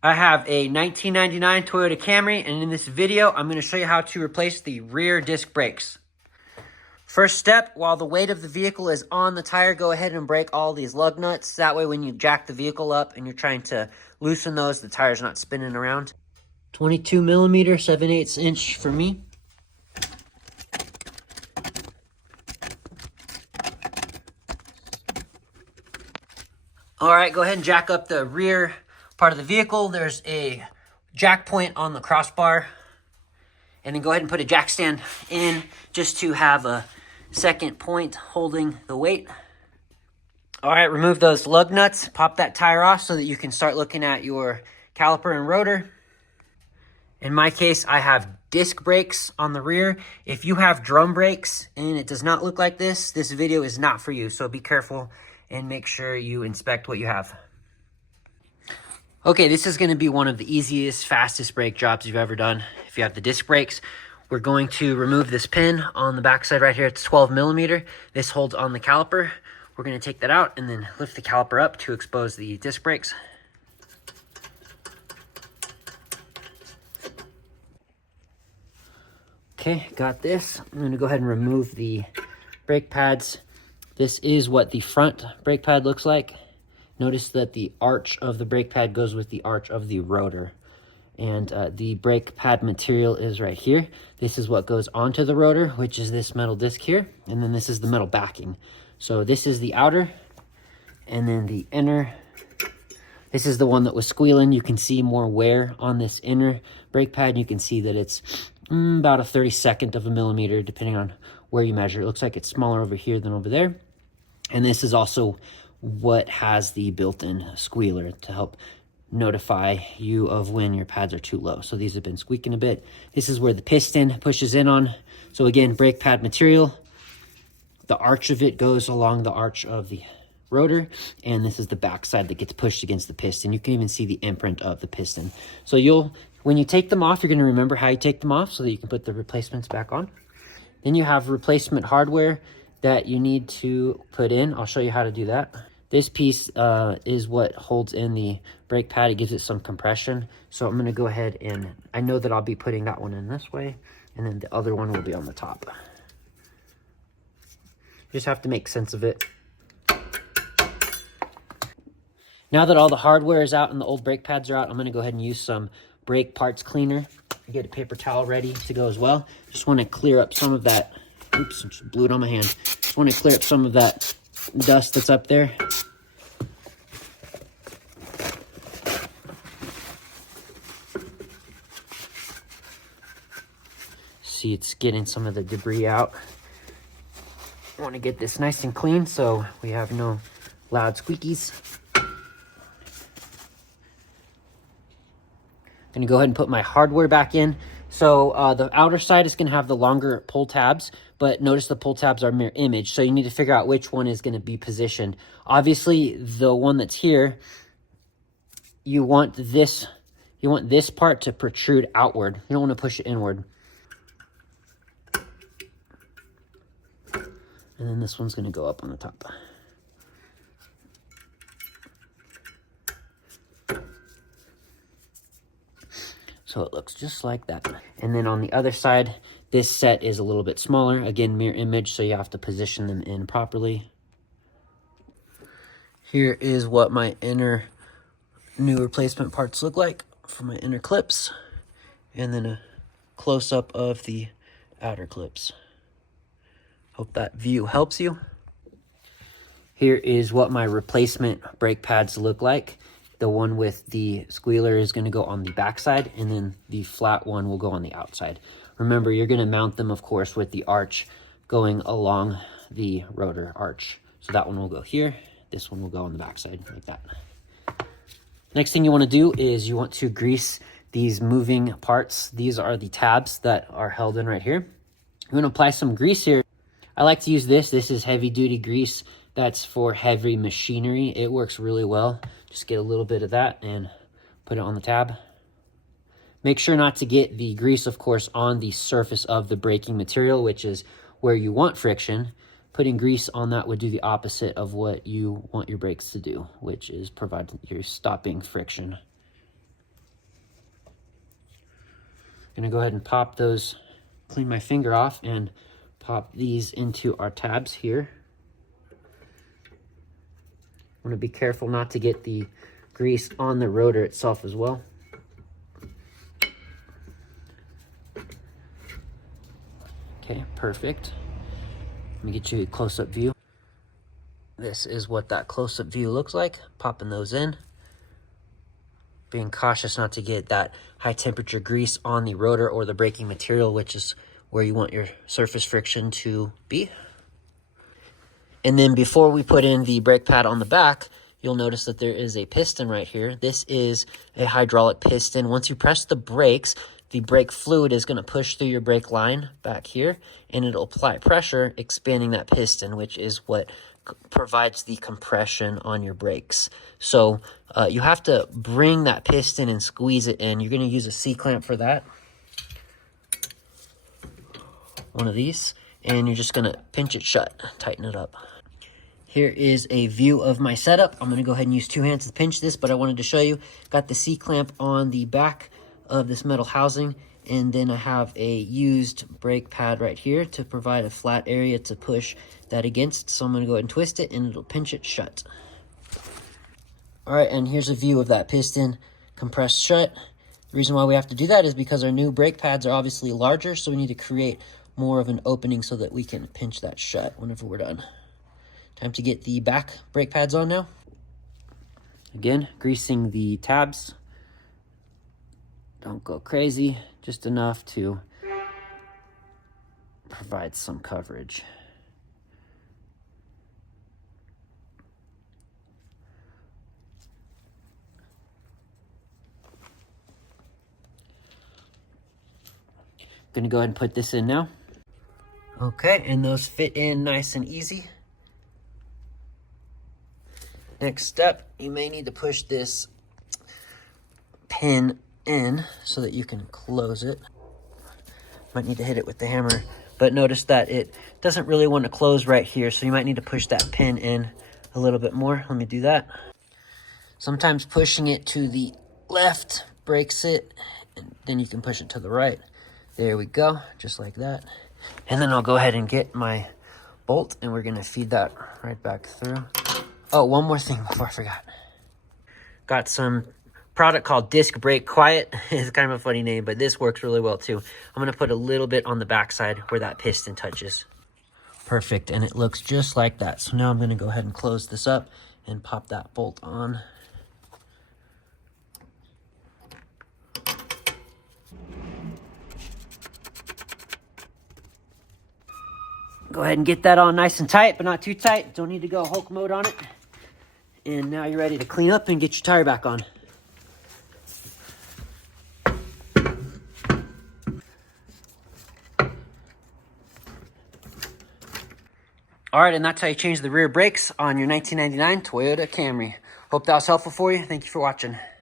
I have a 1999 Toyota Camry, and in this video, I'm going to show you how to replace the rear disc brakes. First step, while the weight of the vehicle is on the tire, go ahead and break all these lug nuts. That way when you jack the vehicle up and you're trying to loosen those, the tire's not spinning around. 22 millimeter, 7/8 inch for me. All right, go ahead and jack up the rear part of the vehicle. There's a jack point on the crossbar. And then go ahead and put a jack stand in just to have a second point holding the weight. All right, remove those lug nuts. Pop that tire off so that you can start looking at your caliper and rotor. In my case, I have disc brakes on the rear. If you have drum brakes and it does not look like this video is not for you. So be careful and make sure you inspect what you have. Okay, this is going to be one of the easiest, fastest brake jobs you've ever done. If you have the disc brakes, we're going to remove this pin on the backside right here. It's 12 millimeter. This holds on the caliper. We're going to take that out and then lift the caliper up to expose the disc brakes. Okay, got this. I'm going to go ahead and remove the brake pads. This is what the front brake pad looks like. Notice that the arch of the brake pad goes with the arch of the rotor. And the brake pad material is right here. This is what goes onto the rotor, which is this metal disc here. And then this is the metal backing. So this is the outer, and then the inner. This is the one that was squealing. You can see more wear on this inner brake pad. You can see that it's about a 32nd of a millimeter, depending on where you measure. It looks like it's smaller over here than over there. And this is also what has the built-in squealer to help notify you of when your pads are too low. So these have been squeaking a bit. This is where the piston pushes in on. So again, brake pad material. The arch of it goes along the arch of the rotor, and this is the back side that gets pushed against the piston. You can even see the imprint of the piston. So when you take them off, you're going to remember how you take them off so that you can put the replacements back on. Then you have replacement hardware that you need to put in. I'll show you how to do that. This piece is what holds in the brake pad. It gives it some compression. So I'm going to go ahead and I know that I'll be putting that one in this way, and then the other one will be on the top. You just have to make sense of it. Now that all the hardware is out and the old brake pads are out, I'm going to go ahead and use some brake parts cleaner. Get a paper towel ready to go as well. Just want to clear up some of that. Oops, I just blew it on my hand. Just want to clear up some of that dust that's up there. See, it's getting some of the debris out. I want to get this nice and clean so we have no loud squeakies. I'm going to go ahead and put my hardware back in. So the outer side is going to have the longer pull tabs, but notice the pull tabs are mirror image. So you need to figure out which one is going to be positioned. Obviously, the one that's here, you want this part to protrude outward. You don't want to push it inward. And then this one's going to go up on the top. So it looks just like that. And then on the other side, this set is a little bit smaller. Again, mirror image, so you have to position them in properly. Here is what my inner new replacement parts look like for my inner clips. And then a close-up of the outer clips. Hope that view helps you. Here is what my replacement brake pads look like. The one with the squealer is going to go on the back side, and then the flat one will go on the outside. Remember, you're going to mount them, of course, with the arch going along the rotor arch. So that one will go here. This one will go on the back side like that. Next thing you want to do is you want to grease these moving parts. These are the tabs that are held in right here. You want to apply some grease here. I like to use this. This is heavy duty grease. That's for heavy machinery. It works really well. Just get a little bit of that and put it on the tab. Make sure not to get the grease, of course, on the surface of the braking material, which is where you want friction. Putting grease on that would do the opposite of what you want your brakes to do, which is provide you're stopping friction. Gonna go ahead and pop those, clean my finger off and pop these into our tabs here. Want to be careful not to get the grease on the rotor itself as well. Okay, perfect. Let me get you a close-up view. This is what that close-up view looks like. Popping those in. Being cautious not to get that high temperature grease on the rotor or the braking material, which is where you want your surface friction to be. And then before we put in the brake pad on the back, you'll notice that there is a piston right here. This is a hydraulic piston. Once you press the brakes, the brake fluid is going to push through your brake line back here, and it'll apply pressure, expanding that piston, which is what provides the compression on your brakes. So you have to bring that piston and squeeze it in. You're going to use a C-clamp for that. One of these, and you're just going to pinch it shut, tighten it up. Here is a view of my setup. I'm going to go ahead and use 2 hands to pinch this, but I wanted to show you. Got the C-clamp on the back of this metal housing, and then I have a used brake pad right here to provide a flat area to push that against. So I'm going to go ahead and twist it, and it'll pinch it shut. All right, and here's a view of that piston compressed shut. The reason why we have to do that is because our new brake pads are obviously larger, so we need to create more of an opening so that we can pinch that shut whenever we're done. Time to get the back brake pads on now. Again, greasing the tabs. Don't go crazy, just enough to provide some coverage. Gonna go ahead and put this in now. Okay, and those fit in nice and easy. Next step, you may need to push this pin in so that you can close it. Might need to hit it with the hammer, but notice that it doesn't really want to close right here, so you might need to push that pin in a little bit more. Let me do that. Sometimes pushing it to the left breaks it, and then you can push it to the right. There we go, just like that. And then I'll go ahead and get my bolt, and we're gonna feed that right back through. Oh, one more thing before I forgot. Got some product called Disc Brake Quiet. It's kind of a funny name, but this works really well too. I'm gonna put a little bit on the backside where that piston touches. Perfect, and it looks just like that. So now I'm gonna go ahead and close this up and pop that bolt on. Go ahead and get that on nice and tight, but not too tight. Don't need to go Hulk mode on it. And now you're ready to clean up and get your tire back on. All right, and that's how you change the rear brakes on your 1999 Toyota Camry. Hope that was helpful for you. Thank you for watching.